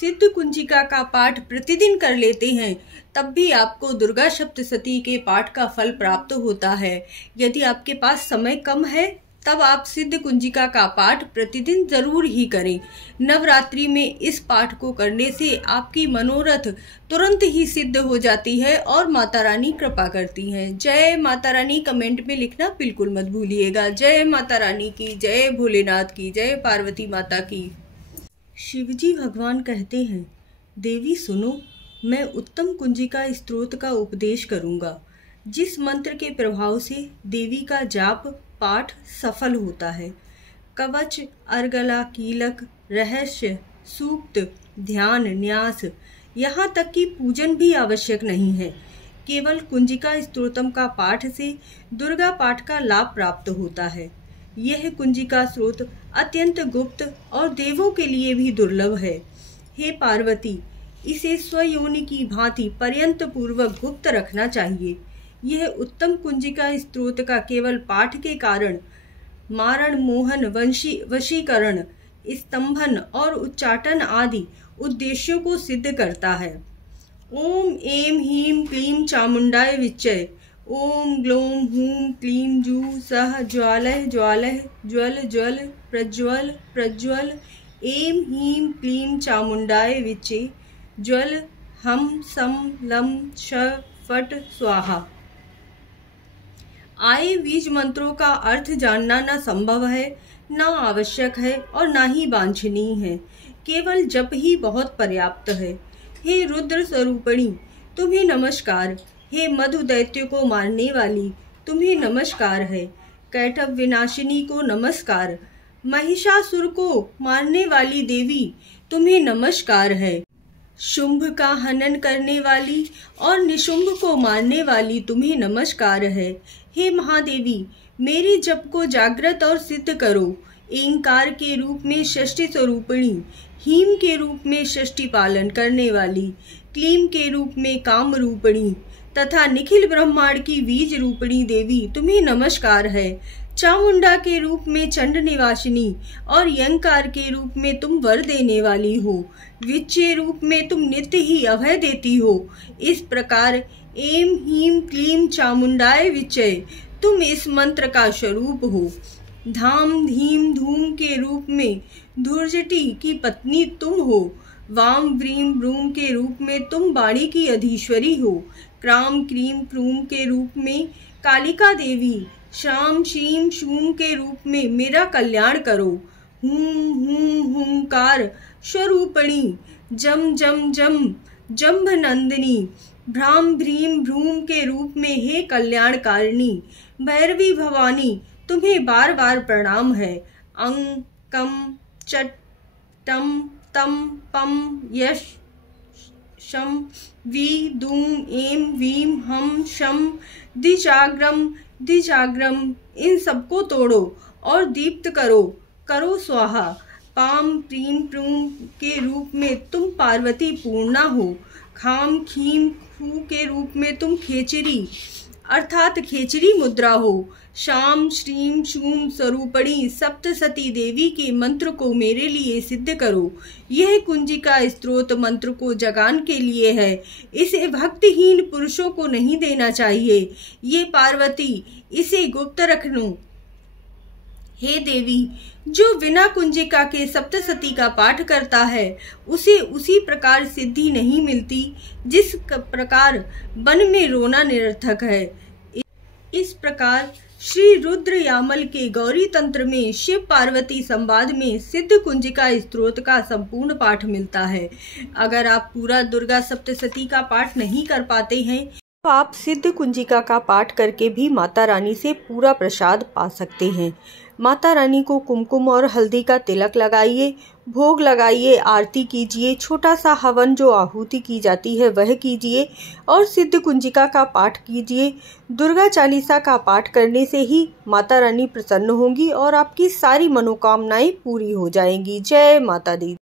सिद्ध कुंजिका का पाठ प्रतिदिन कर लेते हैं तब भी आपको दुर्गा सप्तशती के पाठ का फल प्राप्त होता है। यदि आपके पास समय कम है तब आप सिद्ध कुंजिका का पाठ प्रतिदिन जरूर ही करें। नवरात्रि में इस पाठ को करने से आपकी मनोरथ तुरंत ही सिद्ध हो जाती है और माता रानी कृपा करती हैं। जय माता रानी कमेंट में लिखना बिल्कुल मत भूलिएगा। जय माता रानी की, जय भोलेनाथ की, जय पार्वती माता की। शिवजी भगवान कहते हैं, देवी सुनो, मैं उत्तम कुंजिका स्तोत्र का उपदेश करूंगा, जिस मंत्र के प्रभाव से देवी का जाप पाठ सफल होता है। कवच, अर्गला, कीलक, रहस्य, सूक्त, ध्यान, न्यास, यहाँ तक कि पूजन भी आवश्यक नहीं है। केवल कुंजिका स्तोत्रम का पाठ से दुर्गा पाठ का लाभ प्राप्त होता है। यह कुंजिका स्तोत्र अत्यंत गुप्त और देवों के लिए भी दुर्लभ है। हे पार्वती, इसे स्वयोनि की भांति पर्यंत पूर्वक गुप्त रखना चाहिए। यह उत्तम कुंजिका स्तोत्र का केवल पाठ के कारण मारण, मोहन, वशीकरण, स्तंभन और उच्चाटन आदि उद्देश्यों को सिद्ध करता है। ओम ऐं ह्रीं क्लीं चामुंडाय विच्चे। ओम ग्लौं हूं क्लीं जू सः ज्वालय ज्वालय ज्वल ज्वल प्रज्वल प्रज्वल। ऐं ह्रीं क्लीं चामुंडाय विच्चे। ज्वल हम सम लम श फट स्वाहा। आए बीज मंत्रों का अर्थ जानना न संभव है, न आवश्यक है और न ही वांछनीय है। केवल जप ही बहुत पर्याप्त है। हे रुद्र स्वरूपिणी, तुम्हें नमस्कार। हे मधु दैत्य को मारने वाली, तुम्हें नमस्कार है। कैटभ विनाशिनी को नमस्कार। महिषासुर को मारने वाली देवी, तुम्हें नमस्कार है। शुंभ का हनन करने वाली और निशुंभ को मारने वाली, तुम्हें नमस्कार है। हे महादेवी, मेरे जप को जागृत और सिद्ध करो। एंकार के रूप में षष्ठी स्वरूपिणी, हीम के रूप में षष्ठी पालन करने वाली, क्लीम के रूप में काम रूपिणी तथा निखिल ब्रह्मांड की बीज रूपिणी देवी, तुम्हें नमस्कार है। चामुंडा के रूप में चंड निवासिनी और यंकार के रूप में तुम वर देने वाली हो। विच्चे रूप में तुम नित्य ही अभय देती हो। इस प्रकार ऐं ह्रीं क्लीं चामुंडाय विच्चे, तुम इस मंत्र का स्वरूप हो। धाम धीम धूम के रूप में धुर्जटी की पत्नी तुम हो। वाम व्रीम ब्रूम के रूप में तुम वाणी की अधीश्वरी हो। क्राम क्रीम क्रूम के रूप में कालिका देवी, श्याम शीम शूम के रूप में मेरा कल्याण करो। हूं हूं हुंकार स्वरूपिणी, जम जम जम जम्भ नंदिनी, भ्राम भ्रीम भ्रूम के रूप में हे कल्याणकारिणी भैरवी भवानी, तुम्हें बार बार प्रणाम है। अंग कम चट टम तम पम यश शम वी दूम एम वीम हम शम दिजाग्रम दिजाग्रम, इन सबको तोड़ो और दीप्त करो, करो स्वाहा। पाम प्रीम प्रूम के रूप में तुम पार्वती पूर्णा हो। खाम खीम खू के रूप में तुम खेचरी अर्थात खेचरी मुद्रा हो। शाम श्रीम शूम स्वरूपणी सप्तशती देवी के मंत्र को मेरे लिए सिद्ध करो। यह कुंजिका स्तोत्र मंत्र को जगान के लिए है। इसे भक्तिहीन पुरुषों को नहीं देना चाहिए। ये पार्वती, इसे गुप्त रखनो। हे देवी, जो बिना कुंजिका के सप्तशती का पाठ करता है उसे उसी प्रकार सिद्धि नहीं मिलती जिस प्रकार वन में रोना निरर्थक है। इस प्रकार श्री रुद्र यामल के गौरी तंत्र में शिव पार्वती संवाद में सिद्ध कुंजिका स्तोत्र का संपूर्ण पाठ मिलता है। अगर आप पूरा दुर्गा सप्तशती का पाठ नहीं कर पाते हैं तो आप सिद्ध कुंजिका का पाठ करके भी माता रानी से पूरा प्रसाद पा सकते हैं। माता रानी को कुमकुम और हल्दी का तिलक लगाइए, भोग लगाइए, आरती कीजिए, छोटा सा हवन जो आहुति की जाती है वह कीजिए और सिद्ध कुंजिका का पाठ कीजिए। दुर्गा चालीसा का पाठ करने से ही माता रानी प्रसन्न होंगी और आपकी सारी मनोकामनाएं पूरी हो जाएंगी। जय माता दी।